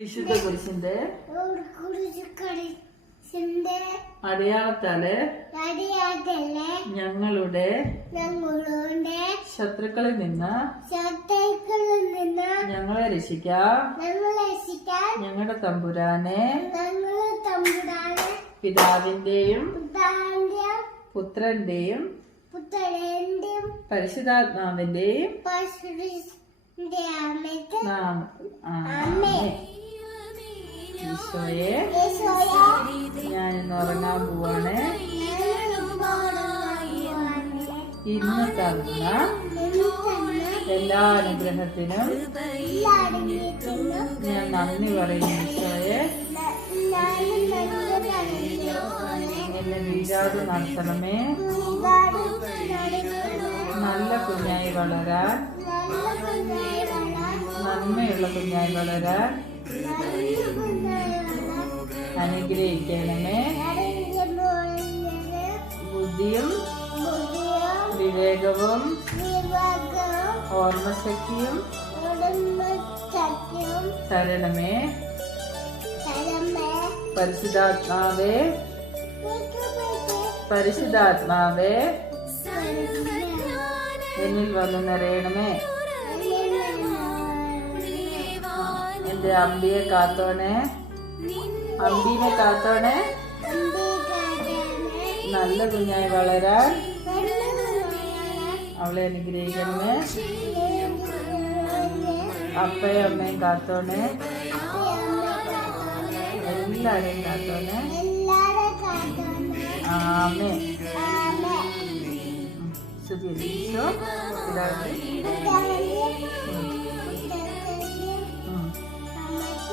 വിശുദ്ധ കുരിശിന്റെ അടയാളത്താല് ഞങ്ങളുടെ ശത്രുക്കളിൽ നിന്ന് ഞങ്ങളെ രക്ഷിക്കാം ഞങ്ങളുടെ തമ്പുരാനെ പിതാവിന്റെയും പുത്രന്റെയും പരിശുദ്ധാത്മാവിന്റെയും നാമത്തിൽ ആമേൻ. ഈശോയെ, ഞാൻ ഇന്ന് ഉറങ്ങാൻ പോവാണ്. ഇന്ന് തന്ന എല്ലാ അനുഗ്രഹത്തിനും ഞാൻ നന്ദി പറയുന്നു. ഈശോയെ, എന്നെ വീഴാതെ നടത്തണമേ. നല്ല കുഞ്ഞായി വളരാൻ, നന്മയുള്ള കുഞ്ഞായി വളരാൻ അനുഗ്രഹിക്കണമേ. ബുദ്ധിയും വിവേകവും ഓർമ്മശക്തിയും തരണമേ. പരിശുദ്ധാത്മാവേ, പരിശുദ്ധാത്മാവേ, എന്നിൽ വന്ന് നിറയണമേ. എന്റെ അമ്പിയെ കാത്തോണേ, അമ്പീനെ കാത്തോണേ. നല്ല കുഞ്ഞായി വളരാൻ അവളെ അനുഗ്രഹിക്കണമേ. അപ്പയും അമ്മയും കാത്തോണേ, എല്ലാരെയും കാത്തോണേ. ആമേൻ. ഈശോ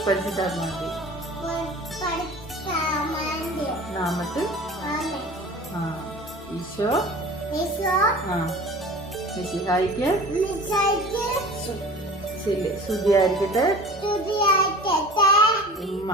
പരിശുദ്ധാത്മാവിന്റെ നാമത്തിൽ ഈശോ മിശിഹായിക്ക് സ്തുതിയായിരിക്കട്ടെ. ഉമ്മ.